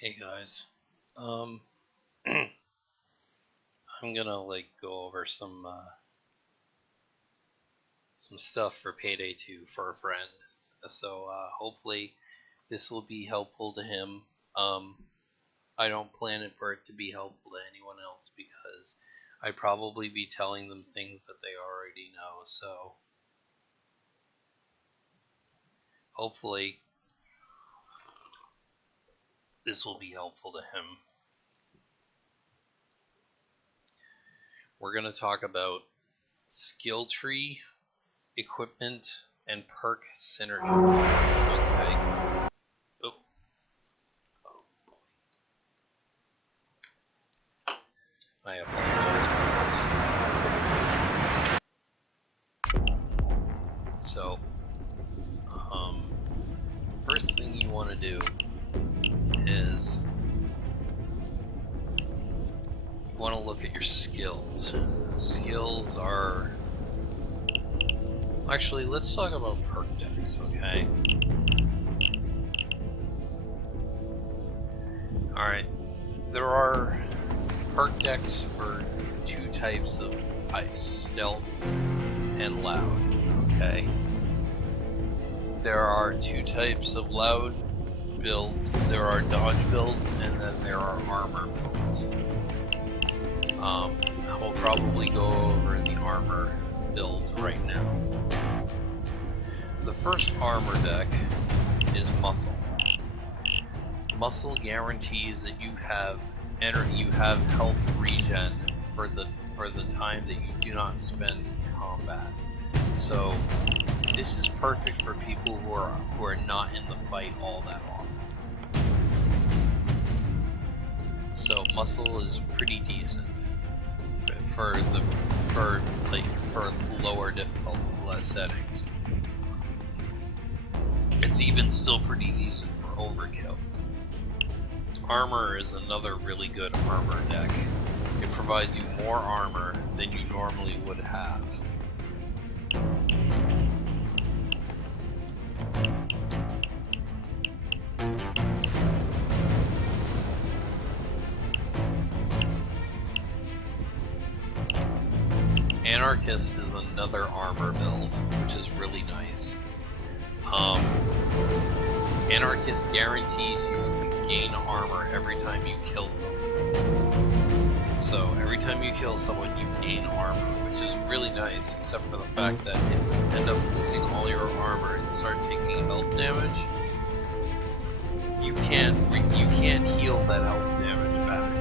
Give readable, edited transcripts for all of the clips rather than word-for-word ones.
Hey guys, I'm gonna go over some stuff for Payday 2 for a friend. So hopefully this will be helpful to him. I don't plan it for it to be helpful to anyone else because I'd probably be telling them things that they already know. So hopefully this will be helpful to him. We're going to talk about skill tree, equipment, and perk synergy. Okay. Oh boy. I apologize for that. So, first thing you want to do is you want to look at your skills. Skills are... Actually, let's talk about perk decks, okay? Alright, there are perk decks for two types of ice, stealth and loud, okay? There are two types of loud builds. There are dodge builds, and then there are armor builds. We'll probably go over the armor builds right now. The first armor deck is muscle. Muscle guarantees that you have health regen for the time that you do not spend in combat. So this is perfect for people who are not in the fight all that often. So muscle is pretty decent for lower difficulty settings. It's even still pretty decent for overkill. Armor is another really good armor deck. It provides you more armor than you normally would have. Anarchist is another armor build, which is really nice. Anarchist guarantees you to gain armor every time you kill someone. So every time you kill someone, you gain armor, which is really nice, except for the fact that if you end up losing all your armor and start taking health damage, you can't heal that health damage back.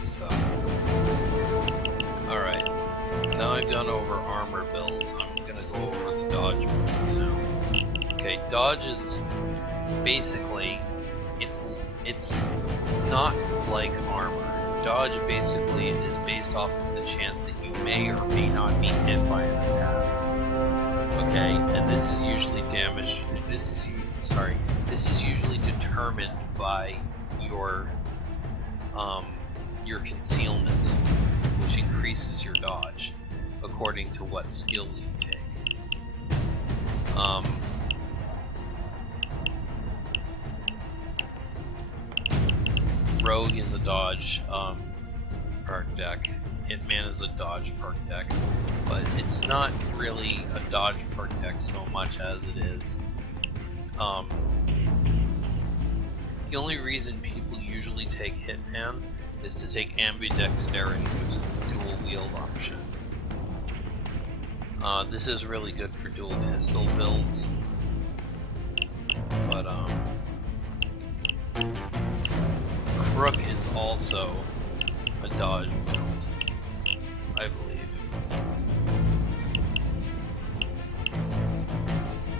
So, alright, now I've gone over armor builds, I'm gonna go over the dodge builds now. Okay, dodge is basically, it's not like armor. Dodge basically is based off of the chance that you may or may not be hit by an attack. Okay, and this is usually damaged. This is usually determined by your concealment, which increases your dodge according to what skills you take. Rogue is a dodge perk deck. Hitman is a dodge perk deck, but it's not really a dodge perk deck so much as it is. The only reason people usually take Hitman is to take ambidexterity, which is the dual wield option. This is really good for dual pistol builds, but Crook is also a dodge build, I believe.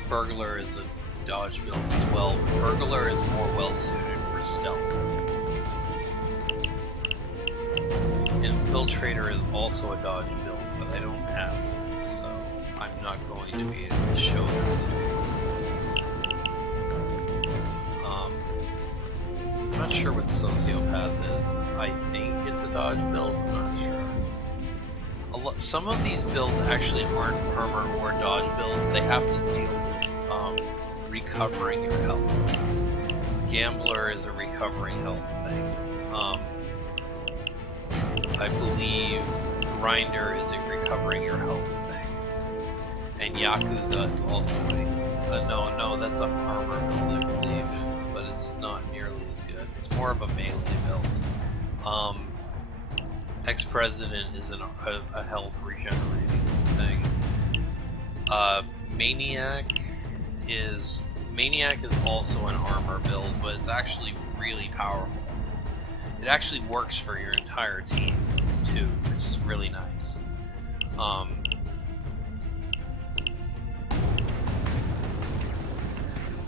Burglar is a dodge build as well. Burglar is more well suited for stealth. Infiltrator is also a dodge build, but I don't have it, so I'm not going to be able to show that to you. I'm not sure what Sociopath is. I think it's a dodge build, I'm not sure. Some of these builds actually aren't armor or dodge builds. They have to deal with recovering your health. Gambler is a recovering health thing. I believe Grinder is a recovering your health thing. And Yakuza is also a... no, that's an armor build, I believe. But it's not nearly as good. It's more of a melee build. Ex-President is a health regenerating thing. Maniac is also an armor build, but it's actually really powerful. It actually works for your entire team too, which is really nice.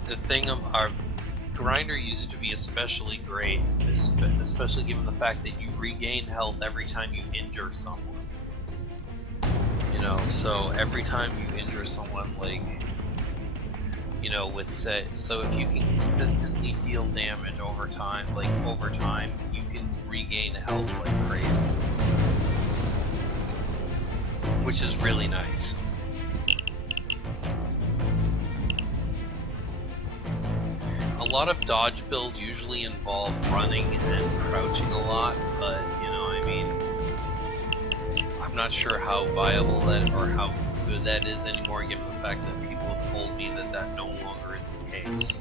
The thing of our Grinder used to be especially great, especially given the fact that you regain health every time you injure someone. You know, so every time you injure someone, like, you know, so if you can consistently deal damage over time, you can regain health like crazy, which is really nice. A lot of dodge builds usually involve running and crouching a lot, but, you know, I mean, I'm not sure how viable that or how good that is anymore, given the fact that people have told me that that no longer is the case.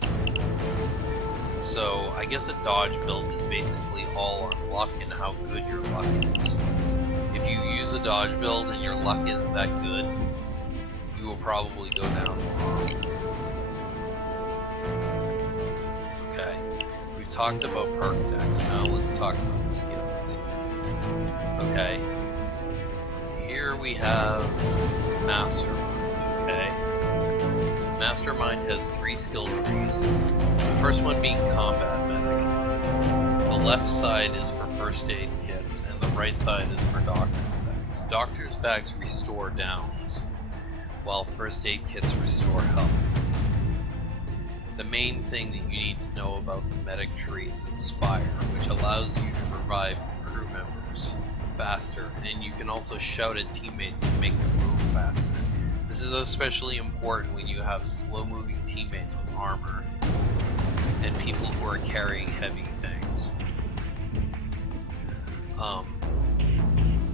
So I guess a dodge build is basically all on luck and how good your luck is. If you use a dodge build and your luck isn't that good, you will probably go down the wrong. Okay, we've talked about perk decks, now let's talk about the skills. Okay, here we have Mastermind, okay? Mastermind has 3 skill trees. The first one being Combat Medic. The left side is for first aid kits, and the right side is for Doctor's Bags. Doctor's Bags restore downs, while first aid kits restore health. The main thing that you need to know about the Medic tree is Inspire, which allows you to revive crew members faster, and you can also shout at teammates to make them move faster. This is especially important when you have slow-moving teammates with armor and people who are carrying heavy things.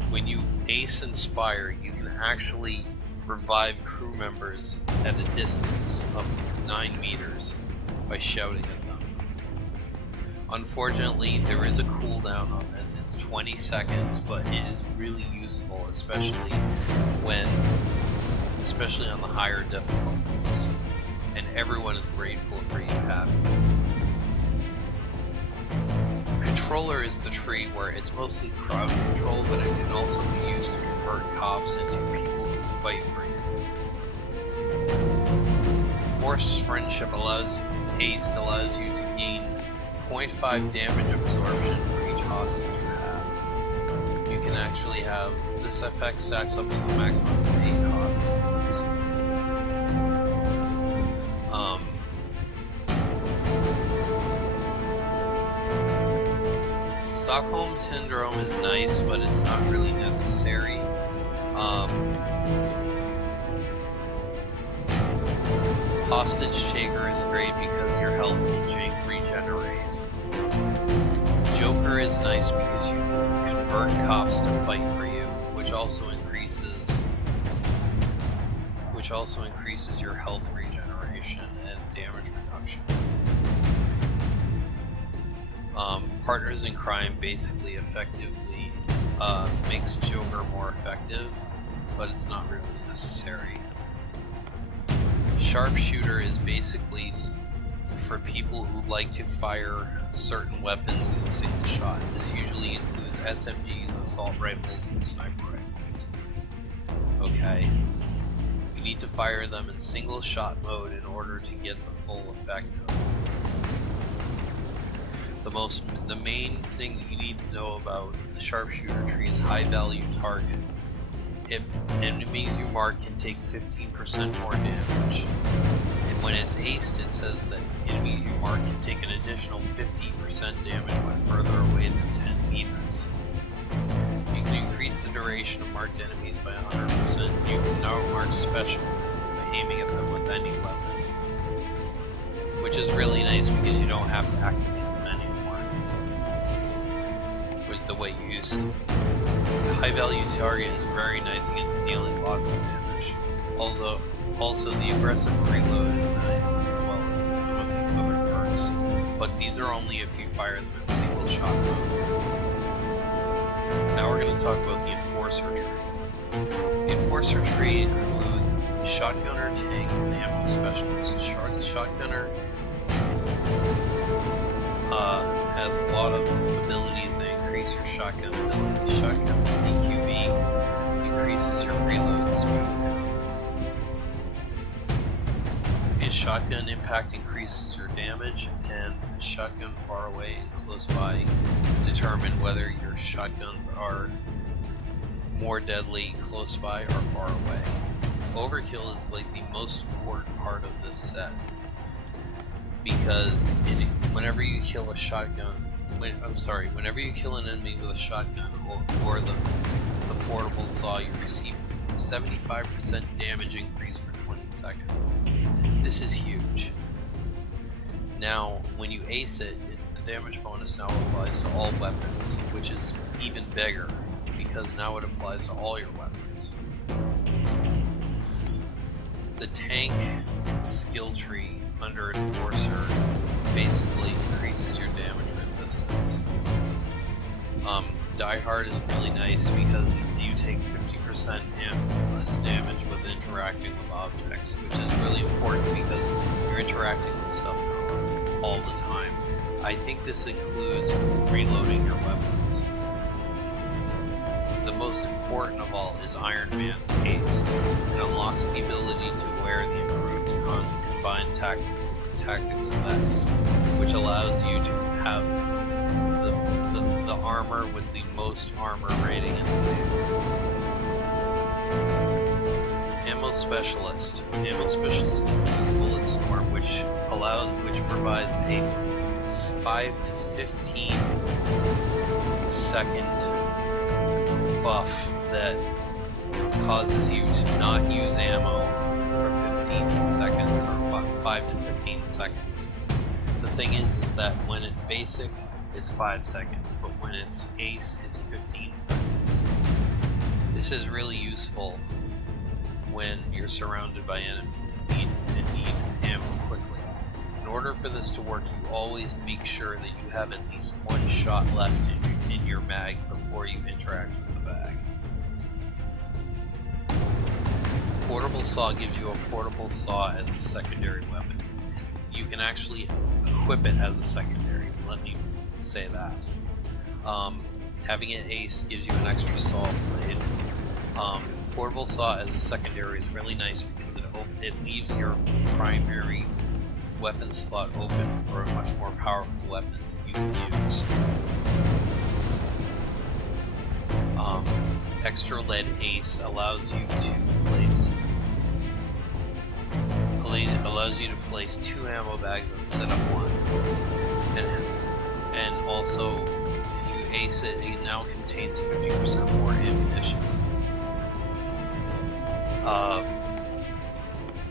When you ace Inspire, you can actually revive crew members at a distance of 9 meters by shouting at them. Unfortunately, there is a cooldown on this. It's 20 seconds, but it is really useful, especially on the higher difficulties. And everyone is grateful for you having it. Controller is the tree where it's mostly crowd control, but it can also be used to convert cops into people who fight for you. Forced Friendship allows you to gain 0.5 damage absorption for each hostage you have. You can actually have this effect stacks up to the maximum of 8 hostages. Stockholm Syndrome is nice, but it's not really necessary. Hostage Taker is great because your health will regenerate. Joker is nice because you can convert cops to fight for you, which also increases your health regeneration and damage reduction. Partners in Crime basically effectively makes Joker more effective, but it's not really necessary. Sharpshooter is basically for people who like to fire certain weapons in single shot. This usually includes SMGs, assault rifles, and sniper rifles. Okay. You need to fire them in single shot mode in order to get the full effect of it. The main thing that you need to know about the Sharpshooter tree is high value target. Enemies you mark can take 15% more damage. And when it's aced, it says that enemies you mark can take an additional 50% damage when further away than 10 meters. You can increase the duration of marked enemies by 100%. You can now mark specialists by aiming at them with any weapon. which is really nice because you don't have to activate them anymore with the way you used to. The high value target is very nice against dealing lots of damage. Also the aggressive reload is nice, as well as some of these other perks, but these are only if you fire them in single shot mode. Now we're going to talk about the Enforcer Tree. The Enforcer Tree includes Shotgunner, Tank, and Ammo Specialist. Shotgunner has a lot of abilities that increase your shotgun ability. Shotgun CQB increases your reload speed. Shotgun impact increases your damage, and shotgun far away and close by determine whether your shotguns are more deadly close by or far away. Overkill is like the most important part of this set because whenever you kill a shotgun, whenever you kill an enemy with a shotgun or the portable saw, you receive 75% damage increase for 20 seconds. This is huge. Now, when you ace it, the damage bonus now applies to all weapons, which is even bigger, because now it applies to all your weapons. The tank skill tree under Enforcer basically increases your damage resistance. Diehard is really nice because you take 50% less damage with interacting with objects, which is really important because you're interacting with stuff all the time. I think this includes reloading your weapons. The most important of all is Iron Man Haste. It unlocks the ability to wear the improved combined tactical vest, which allows you to have the armor with the most armor rating in the game. Ammo Specialist. Ammo Specialist includes Bullet Storm, which provides a 5 to 15 second buff that causes you to not use ammo for 15 seconds or 5 to 15 seconds. The thing is that when it's basic, it's 5 seconds, but when it's ace, it's 15 seconds. This is really useful when you're surrounded by enemies and need ammo quickly. In order for this to work, you always make sure that you have at least one shot left in your mag before you interact with the bag. Portable Saw gives you a portable saw as a secondary weapon. You can actually equip it as a secondary, let me say that. Having it ace gives you an extra saw blade. Portable Saw as a secondary is really nice because it leaves your primary weapon slot open for a much more powerful weapon that you can use. Extra lead ace allows you to place 2 ammo bags instead of 1, and also if you ace it, it now contains 50% more ammunition.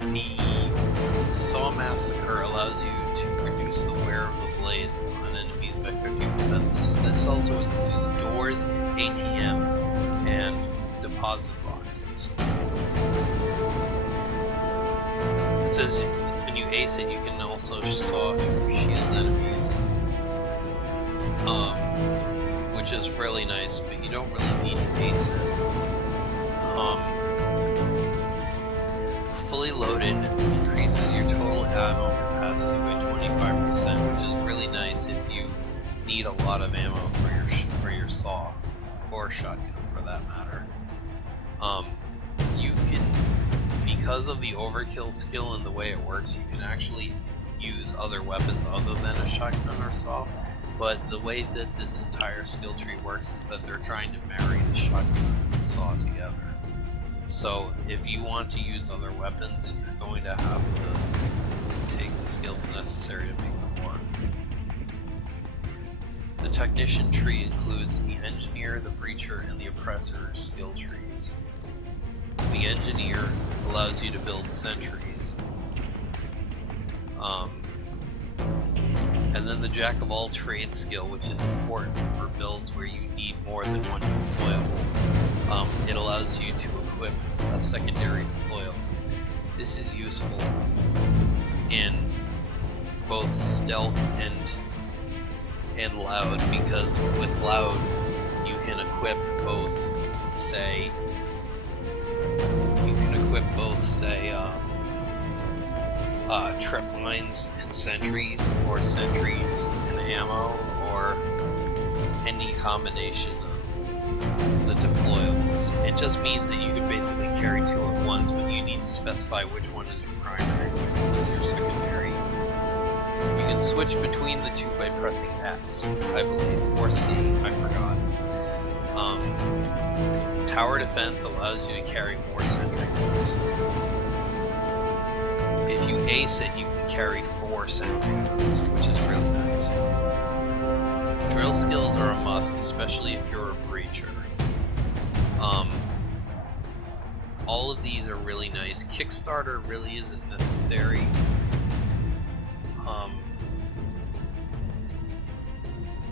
The Saw Massacre allows you to reduce the wear of the blades on enemies by 50%. This also includes doors, ATMs, and deposit boxes. It says when you ace it, you can also saw shield enemies, which is really nice, but you don't really need to ace it. Fully loaded increases your total ammo capacity by 25%, which is really nice if you need a lot of ammo for your saw or shotgun for that matter. You can, because of the overkill skill and the way it works, you can actually use other weapons other than a shotgun or saw. But the way that this entire skill tree works is that they're trying to marry the shotgun and the saw together. So if you want to use other weapons, you're going to have to take the skill necessary to make them work. The Technician tree includes the Engineer, the Breacher, and the Oppressor skill trees. The Engineer allows you to build sentries. the Jack of all trades skill, which is important for builds where you need more than one deployable. It allows you to equip a secondary deployable. This is useful in both stealth and loud, because with loud you can equip both, say, trip mines and sentries, or sentries and ammo, or any combination of the deployables. It just means that you can basically carry two at once, but you need to specify which one is your primary, which one is your secondary. You can switch between the two by pressing X, I believe, or C, I forgot. Tower defense allows you to carry more sentry guns. If you ace it, you can carry 4 sentry guns, which is really nice. Drill skills are a must, especially if you're a breacher. All of these are really nice. Kickstarter really isn't necessary.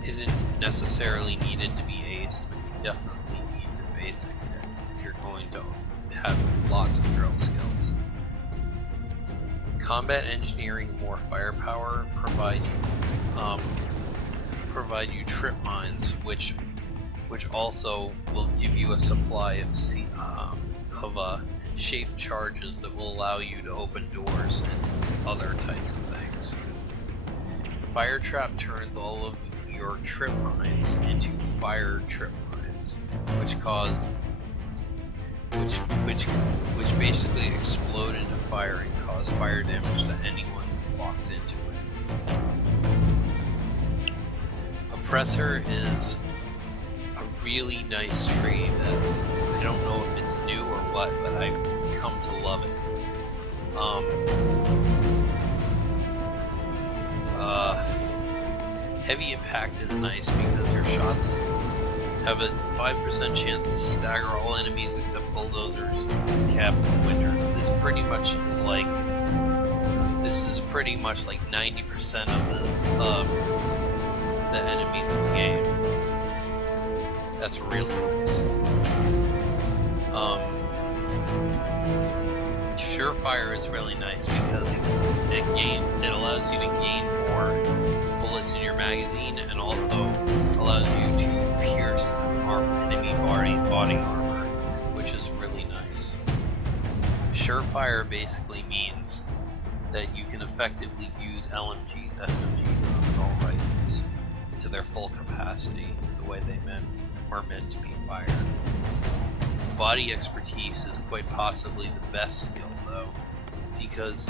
Isn't necessarily needed to be aced, but you definitely need to basic it if you're going to have lots of drill skills. Combat engineering and more firepower provide you trip mines, which also will give you a supply of shaped charges that will allow you to open doors and other types of things. Firetrap turns all of your trip mines into fire trip mines, which basically explode into fire and cause fire damage to anyone who walks into it. Oppressor is a really nice tree that I don't know if it's new or what, but I've come to love it. Heavy impact is nice because your shots have a 5% chance to stagger all enemies except bulldozers, cap, and winters. This is pretty much like 90% of the enemies in the game. That's really nice. Surefire is really nice because it allows you to gain more bullets in your magazine, and also allows you to pierce enemy body armor, which is really nice. Surefire basically means that you can effectively use LMGs, SMGs, and assault rifles to their full capacity, the way they are meant to be fired. Body expertise is quite possibly the best skill, though, because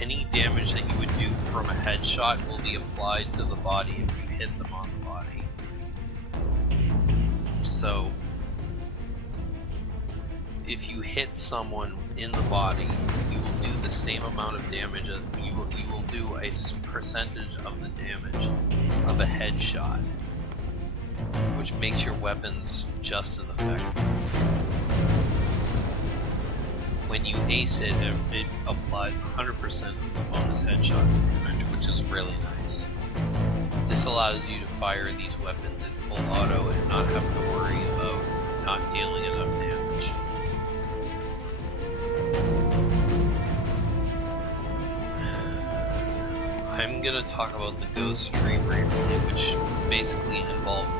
any damage that you would do from a headshot will be applied to the body if you hit them on the body. So, if you hit someone in the body, you will do the same amount of damage. You will do a percentage of the damage of a headshot, which makes your weapons just as effective. When you ace it, it applies 100% of the bonus headshot damage, which is really nice. This allows you to fire these weapons in full auto and not have to worry about not dealing enough damage. I'm gonna talk about the Ghost Tree briefly, which basically involves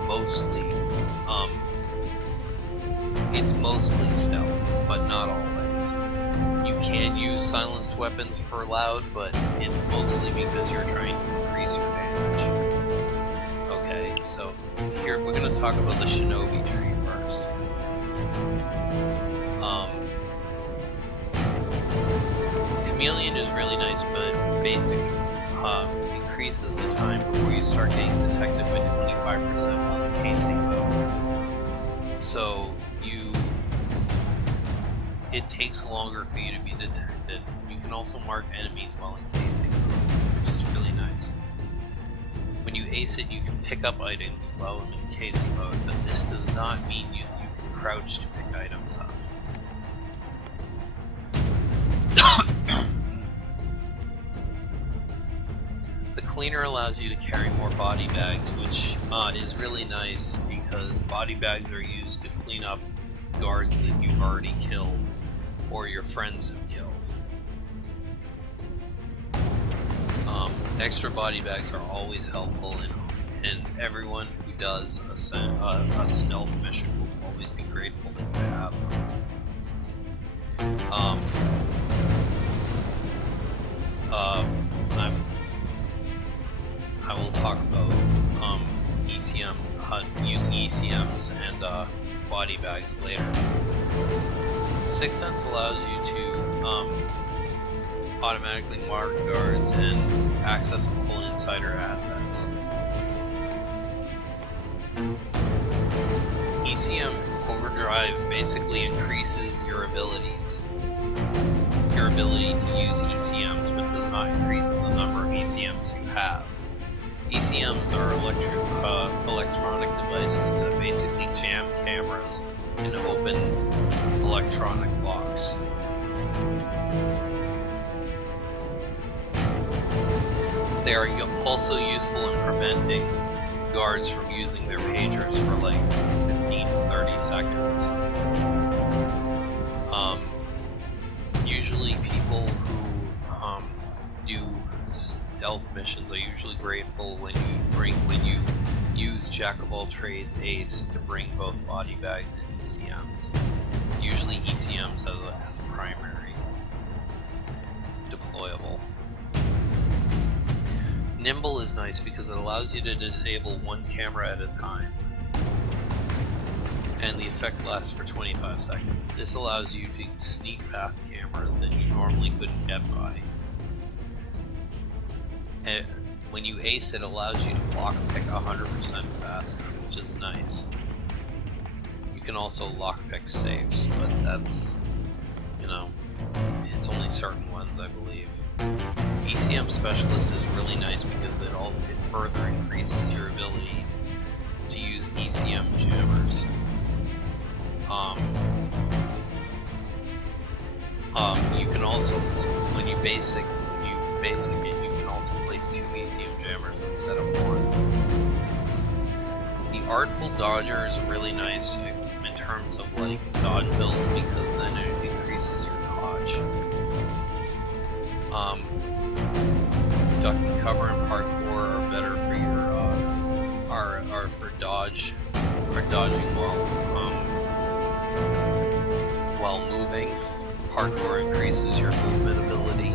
it's mostly stealth, but not always. You can use silenced weapons for loud, but it's mostly because you're trying to increase your damage. Okay, so here we're gonna talk about the Shinobi Tree first. Chameleon is really nice, but basic. Increases the time before you start getting detected by 25% while casing mode. So it takes longer for you to be detected. You can also mark enemies while in casing mode, which is really nice. When you ace it, you can pick up items while in casing mode, but this does not mean you can crouch to pick items up. Cleaner allows you to carry more body bags, which is really nice because body bags are used to clean up guards that you've already killed or your friends have killed. Extra body bags are always helpful, and everyone who does a stealth mission will always be grateful that you have them. I will talk about ECM, using ECMs and body bags later. Sixth Sense allows you to automatically mark guards and access all insider assets. Ecm Overdrive basically increases your abilities. Your ability to use ECMs, but does not increase the number of ECMs you have. ECMs are electronic devices that basically jam cameras in open electronic locks. They are also useful in preventing guards from using their pagers for like 15 to 30 seconds. Usually people who do stealth missions are usually grateful when you use Jack of all trades Ace to bring both body bags and ECMs. Usually ECMs as a primary deployable. Nimble is nice because it allows you to disable one camera at a time, and the effect lasts for 25 seconds. This allows you to sneak past cameras that you normally couldn't get by. And when you ace it, allows you to lockpick 100% faster, which is nice. You can also lockpick safes, but that's, it's only certain ones, I believe. ECM Specialist is really nice because it further increases your ability to use ECM jammers. You can also, when you basic it, you can also place 2 ECM jammers instead of 1. The Artful Dodger is really nice in terms of like dodge builds because then it increases your dodge. Duck and cover and parkour are better for your are for dodging while moving. Parkour increases your movement ability.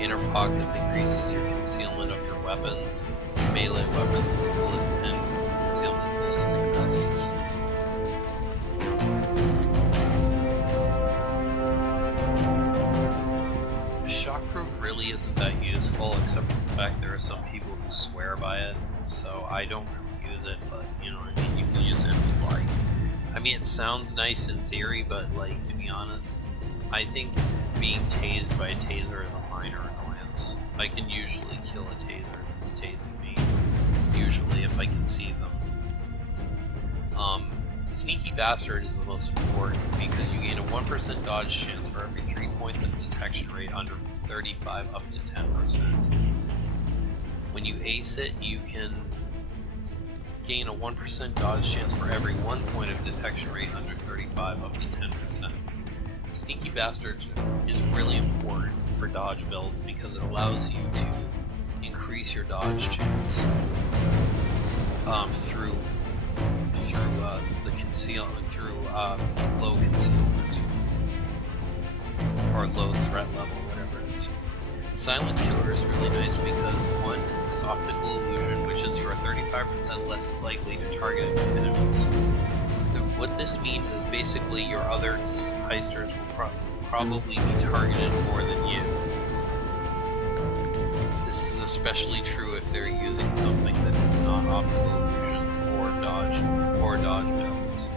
Inner pockets increases your concealment of your weapons. Melee weapons and concealment ballistic vests. Shockproof really isn't that useful, except for the fact there are some people who swear by it, so I don't really use it, but you can use it if you like. I mean, it sounds nice in theory, but like, to be honest, I think being tased by a taser is a minor annoyance. I can usually kill a taser that's tasing me, usually if I can see them. Sneaky Bastard is the most important because you gain a 1% dodge chance for every 3 points of detection rate under 35 up to 10%. When you ace it, you can gain a 1% dodge chance for every 1 point of detection rate under 35 up to 10%. Sneaky Bastard is really important for dodge builds because it allows you to increase your dodge chance through low concealment or low threat level, whatever it is. Silent Killer is really nice because 1 is optical illusion, which is you are 35% less likely to target enemies. What this means is basically your other heisters will probably be targeted more than you. This is especially true if they're using something that is not optical illusions or dodge builds.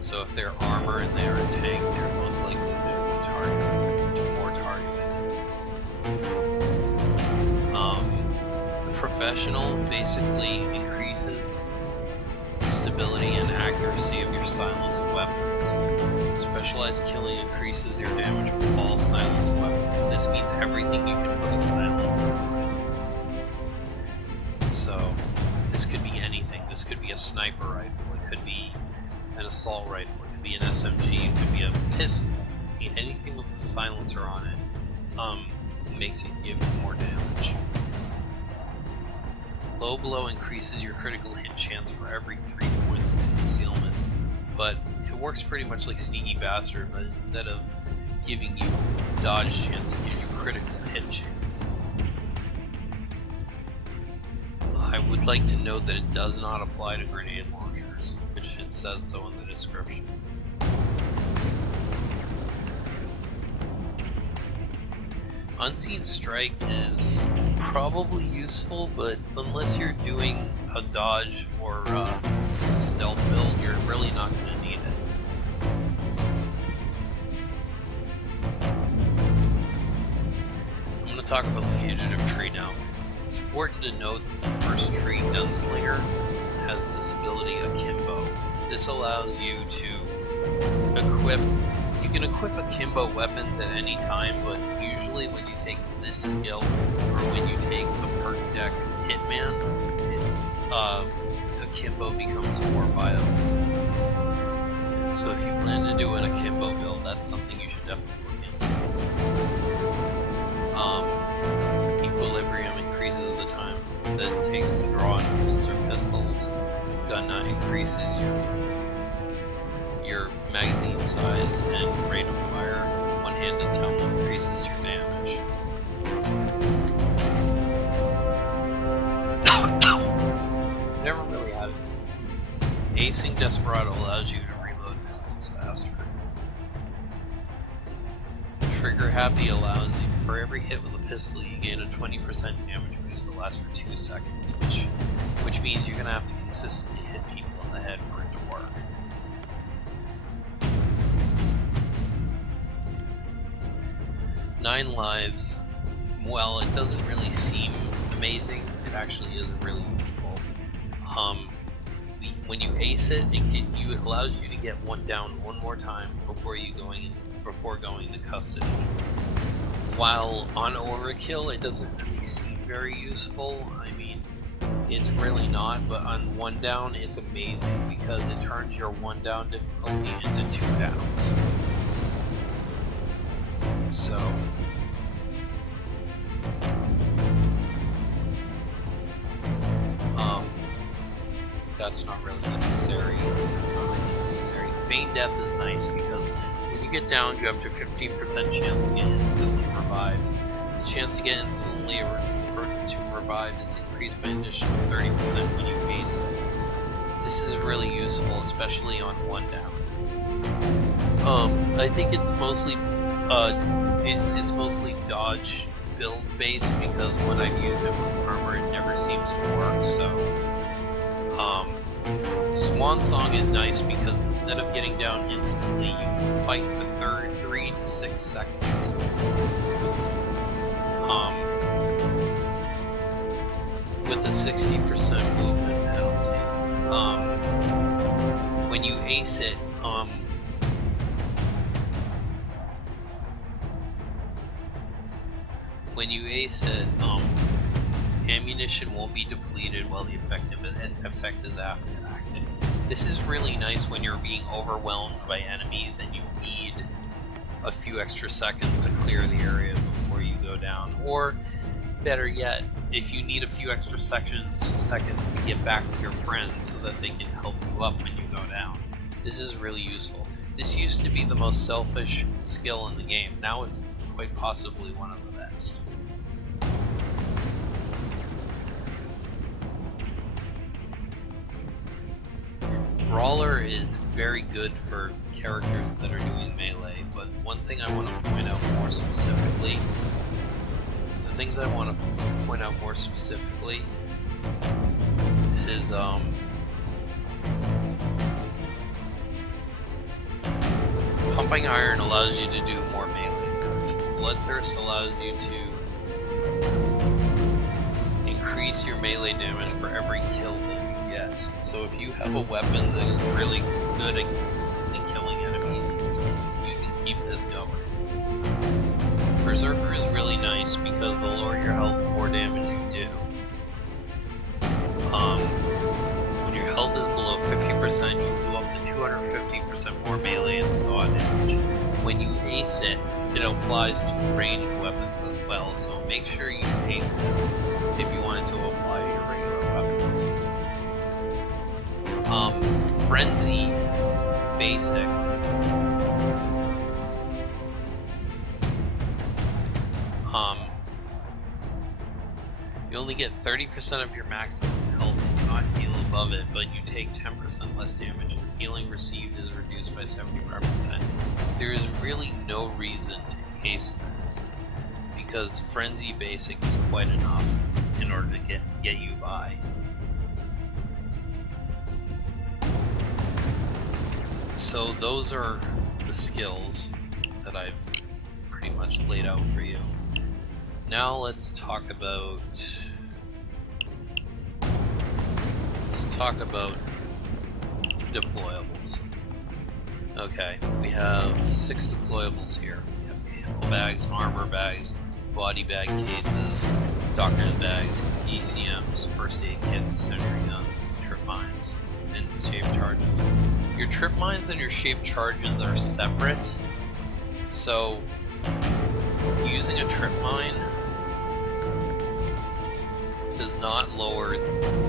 So if they're armor and they're a tank, they're most likely to be more targeted. Professional basically increases the stability and accuracy of your silenced weapons. Specialized killing increases your damage with all silenced weapons. This means everything you can put a silence on. a sniper rifle, it could be an assault rifle, it could be an SMG, it could be a pistol, anything with a silencer on it makes it give you more damage. Low blow increases your critical hit chance for every 3 points of concealment, but it works pretty much like Sneaky Bastard, but instead of giving you dodge chance, it gives you critical hit chance. I would like to note that it does not apply to grenade launchers, which it says so in the description. Unseen Strike is probably useful, but unless you're doing a dodge or stealth build, you're really not going to need it. I'm going to talk about the Fugitive Tree now. It's important to note that the first tree, Gunslinger, has this ability Akimbo. This allows you to equip. You can equip Akimbo weapons at any time, but usually when you take this skill, or when you take the perk deck Hitman, Akimbo becomes more viable. So if you plan to do an Akimbo build, that's something you should definitely look into. Equilibrium increases the time that it takes to draw and holster pistols. Gun nut increases your magazine size and rate of fire. One-handed tunnel increases your damage. Never really had it. Acing Desperado allows you to reload pistols faster. Trigger Happy allows you, for every hit with a pistol, you gain a 20% damage boost that lasts for 2 seconds, which means you're going to have to consistently hit people in the head for it to work. 9 lives, well, it doesn't really seem amazing. It actually is really useful. When you ace it, it allows you to get one down one more time before going to custody. While on Overkill, it doesn't really seem very useful. I mean, it's really not, but on 1 down, it's amazing because it turns your 1 down difficulty into 2 downs. So that's not really necessary. Feign Death is nice because when you get down, you have a 15% chance to get instantly revived. The chance to get instantly revived is increased by an additional 30% when you ace it. This is really useful, especially on 1 down. I think it's mostly dodge build based because when I've used it with armor, it never seems to work. So, Swan Song is nice because instead of getting down instantly, you can fight for 3 to 6 seconds. With a 60% movement penalty. When you ace it, ammunition won't be depleted while the effect is active. This is really nice when you're being overwhelmed by enemies and you need a few extra seconds to clear the area before you go down. Or, better yet, if you need a few extra seconds to get back to your friends so that they can help you up when you go down. This is really useful. This used to be the most selfish skill in the game. Now it's quite possibly one of the best. Brawler is very good for characters that are doing melee, but one thing I want to point out more specifically, is Pumping Iron allows you to do more melee. Bloodthirst allows you to increase your melee damage for every kill that you get. So if you have a weapon that is really good at consistently killing enemies, you can keep this going. Berserker is really nice because the lower your health, the more damage you do. When your health is 100%, you'll do up to 250% more melee and saw damage. When you ace it, it applies to ranged weapons as well, so make sure you ace it if you want it to apply to your regular weapons. Frenzy Basic. You only get 30% of your maximum health and do not heal above it, but you take 10% less damage, and healing received is reduced by 75%. There is really no reason to ace this, because Frenzy Basic is quite enough in order to get you by. So those are the skills that I've pretty much laid out for you. Now let's talk about deployables. Okay, we have 6 deployables here. We have ammo bags, armor bags, body bag cases, doctor's bags, ECMs, first aid kits, sentry guns, trip mines, and shape charges. Your trip mines and your shape charges are separate, so using a trip mine does not lower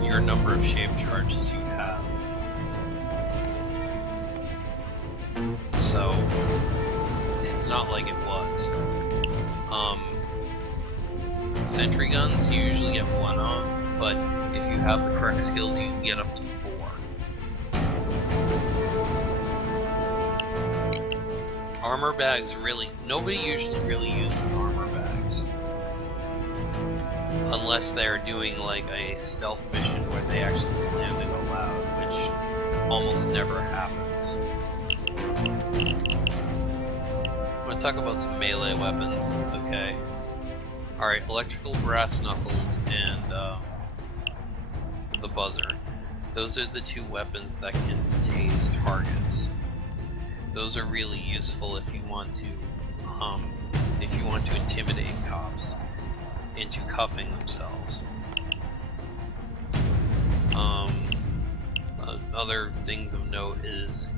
your number of shape charges you have. So it's not like it was. Sentry guns you usually get 1 of, but if you have the correct skills you can get up to 4. Armor bags, nobody usually really uses armor bags. Unless they're doing like a stealth mission where they actually plan to go loud, which almost never happens. I'm going to talk about some melee weapons, okay? Alright, electrical brass knuckles and the buzzer. Those are the 2 weapons that can tase targets. Those are really useful if you want to intimidate cops into cuffing themselves. Other things of note is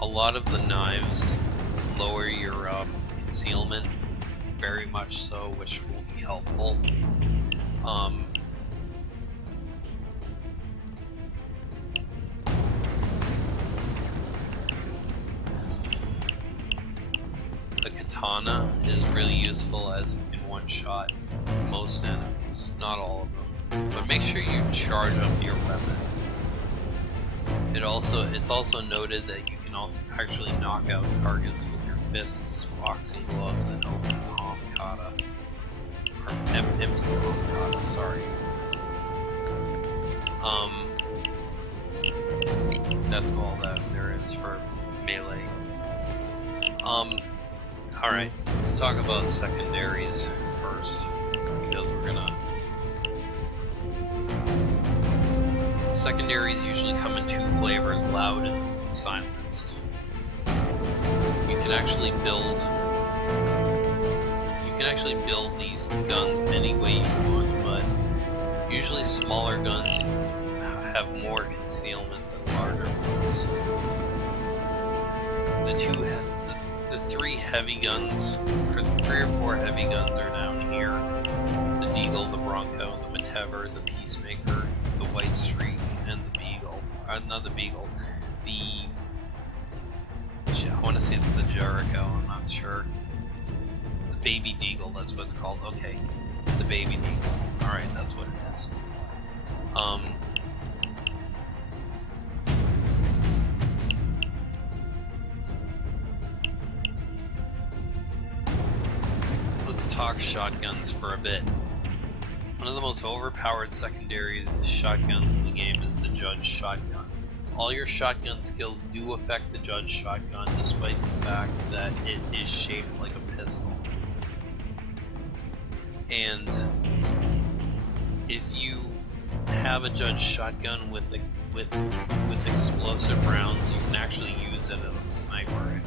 a lot of the knives lower your concealment, very much so, which will be helpful. The katana is really useful as it can one-shot most enemies, not all of them, but make sure you charge up your weapon. It's also noted that you can also actually knock out targets with your fists, boxing gloves, and open palm kata. Or empty palm kata, sorry. That's all that there is for melee. Alright, let's talk about secondaries first, because we're gonna... Secondaries usually come in 2 flavors, loud and silenced. You can actually build these guns any way you want, but usually smaller guns have more concealment than larger ones. The 3 heavy guns, or the 3 or 4 heavy guns are down here. The Deagle, the Bronco, the Matever, the Peacemaker, the White Streak, and the Beagle. Not the Beagle. I want to say it's the Jericho, I'm not sure. The Baby Deagle, that's what it's called. Okay, the Baby Deagle. Alright, that's what it is. Let's talk shotguns for a bit. One of the most overpowered secondaries shotguns in the game is the Judge Shotgun. All your shotgun skills do affect the Judge Shotgun, despite the fact that it is shaped like a pistol. And if you have a Judge Shotgun with explosive rounds, you can actually use it as a sniper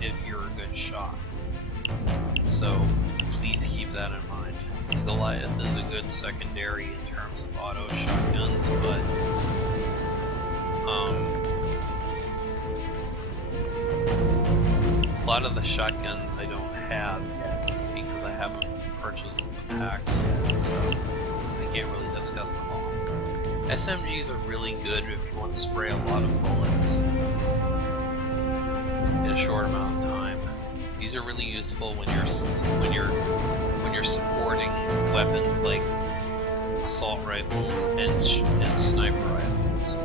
if you're a good shot. So please keep that in mind. Goliath is a good secondary in terms of auto shotguns, but A lot of the shotguns I don't have yet because I haven't purchased the packs yet, so I can't really discuss them all. SMGs are really good if you want to spray a lot of bullets in a short amount of time. These are really useful when you're supporting weapons like assault rifles and sniper rifles.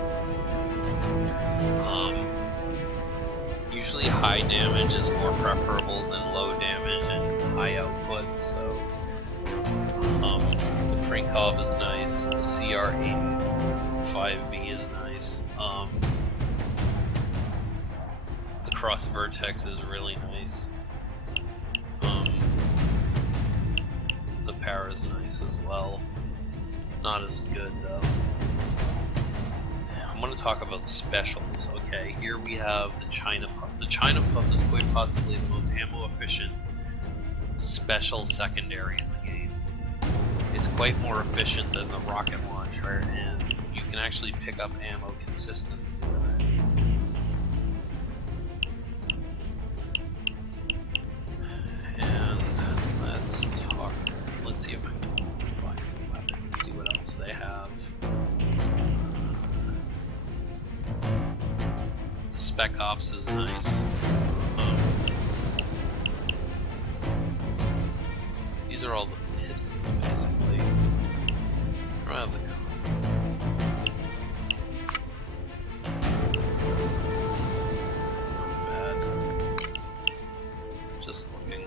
Usually high damage is more preferable than low damage and high output, so the Prinkov is nice, the CR85B is nice, the Cross Vertex is really nice, the Para is nice as well, not as good though. I'm going to talk about specials. Okay, here we have the China Puff. The China Puff is quite possibly the most ammo efficient special secondary in the game. It's quite more efficient than the rocket launcher, and you can actually pick up ammo consistently with it. And let's see if I can find a weapon and see what else they have. Spec Ops is nice. These are all the pistols, basically. I don't have the not bad. Just looking.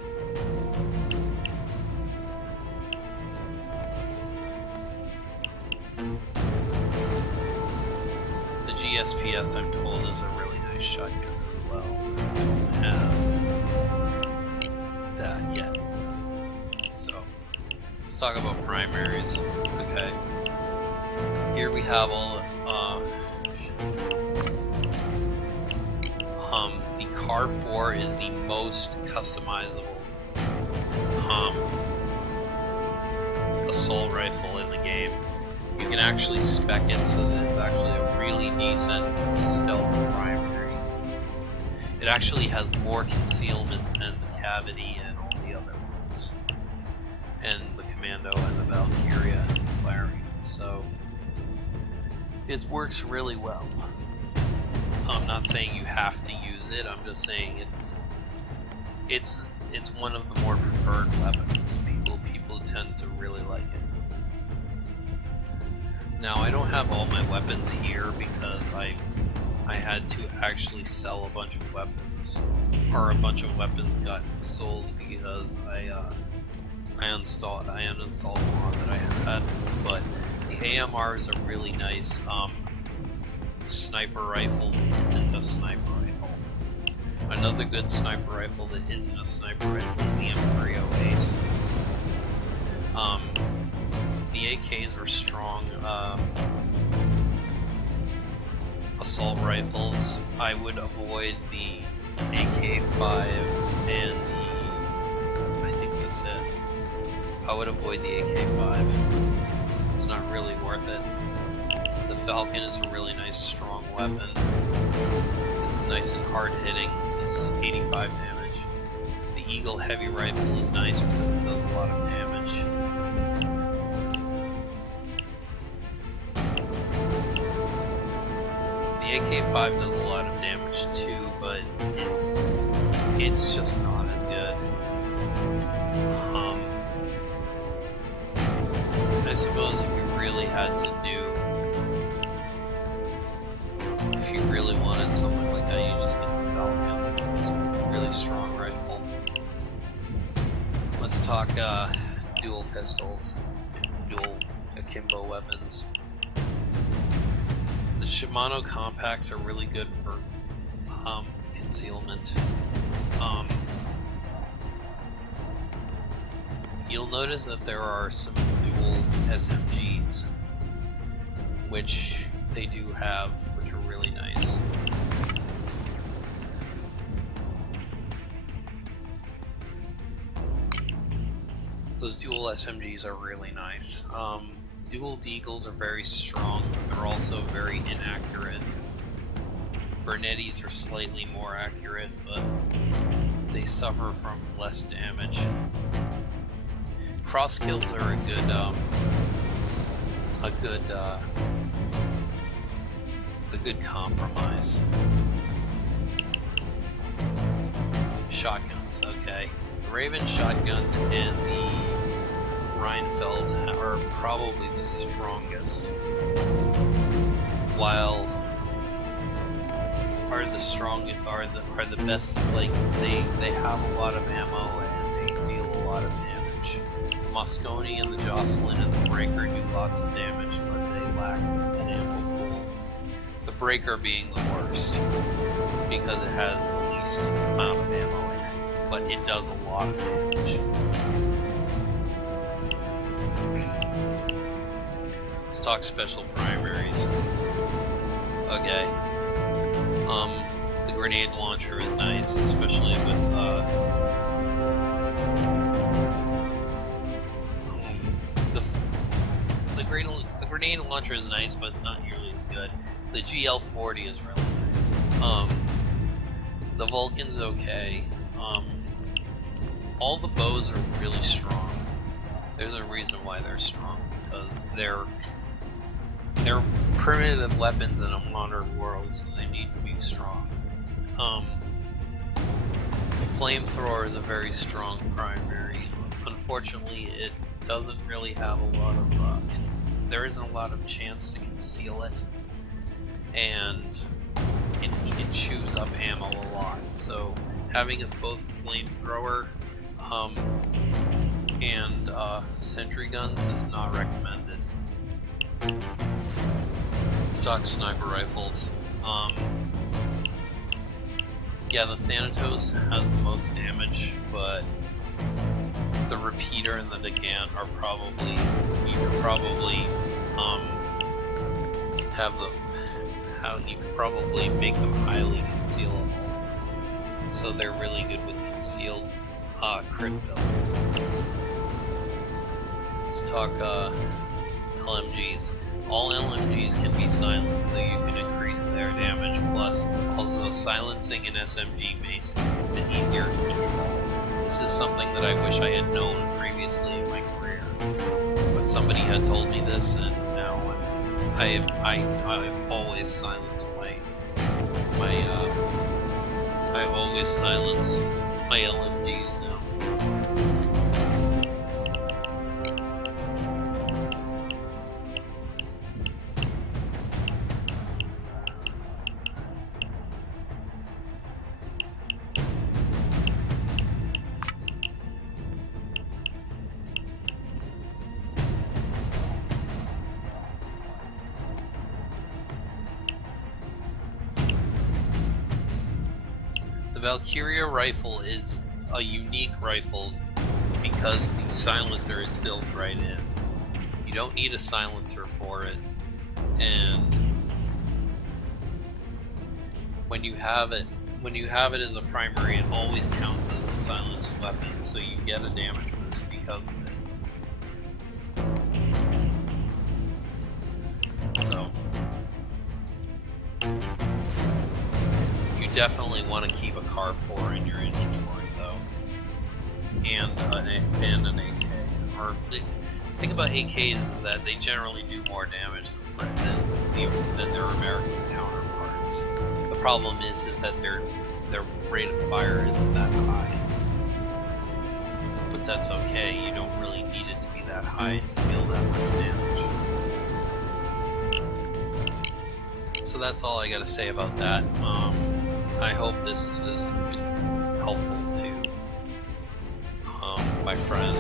The GSPS, I'm told, is a really nice shotgun as well. I don't have that yet. So, let's talk about primaries. Okay. Here we have all the Car 4 is the most customizable assault rifle in the game. You can actually spec it so that it's actually a really decent stealth primary. It actually has more concealment than the Cavity and all the other ones, and the Commando and the Valkyria and the Clarion. So it works really well. I'm not saying you have to use it. I'm just saying it's one of the more preferred weapons. People tend to really like it. Now, I don't have all my weapons here because I had to actually sell a bunch of weapons, or a bunch of weapons got sold because I uninstalled one that I had. But the AMR is a really nice sniper rifle that isn't a sniper rifle. Another good sniper rifle that isn't a sniper rifle is the M308. The AKs are strong assault rifles. I would avoid the AK-5 and I think that's it. I would avoid the AK-5. It's not really worth it. The Falcon is a really nice strong weapon. It's nice and hard hitting, just 85 damage. The Eagle heavy rifle is nice because it does a lot of damage. The AK-5 does a lot of damage too, but it's just not as good. I suppose if you really had to if you really wanted something like that, you just get the Falcon. It's a really strong rifle. Let's talk dual pistols, dual akimbo weapons. The Shimano compacts are really good for concealment. You'll notice that there are some dual SMGs, which they do have, which are really nice. Those dual SMGs are really nice. Dual Deagles are very strong, but they're also very inaccurate. Bernettis are slightly more accurate, but they suffer from less damage. Cross kills are a good compromise. Shotguns, okay. The Raven shotgun and the Rheinfeld are probably the strongest, while are the best. Like they have a lot of ammo and they deal a lot of damage. The Moscone and the Jocelyn and the Breaker do lots of damage, but they lack an ammo pool. The Breaker being the worst because it has the least amount of ammo in it, but it does a lot of damage. Let's talk special primaries. Okay. The grenade launcher is nice, especially with the grenade launcher is nice, but it's not nearly as good. The GL40 is really nice. The Vulcan's okay. All the bows are really strong. There's a reason why they're strong, because they're primitive weapons in a modern world, so they need to be strong. The flamethrower is a very strong primary. Unfortunately, it doesn't really have a lot of there isn't a lot of chance to conceal it, and it chews up ammo a lot. So having both flamethrower and sentry guns is not recommended. Stock sniper rifles. Yeah, the Thanatos has the most damage, but the Repeater and the Nagant are probably, you could probably you could probably make them highly concealable. So they're really good with concealed crit builds. Let's talk LMGs. All LMGs can be silenced, so you can increase their damage, plus also silencing an SMG makes it easier to control. This is something that I wish I had known previously in my career, but somebody had told me this, and now I always silence I always silence my LMGs now. The Valkyria Rifle is a unique rifle because the silencer is built right in. You don't need a silencer for it, and when you have it as a primary, it always counts as a silenced weapon, so you get a damage boost because of it. So you definitely want to keep a Carb 4 in your inventory, though, and an AK. Or the thing about AKs is that they generally do more damage than their American counterparts. The problem is that their rate of fire isn't that high, but that's okay. You don't really need it to be that high to deal that much damage. So that's all I gotta say about that. I hope this has been helpful to my friend.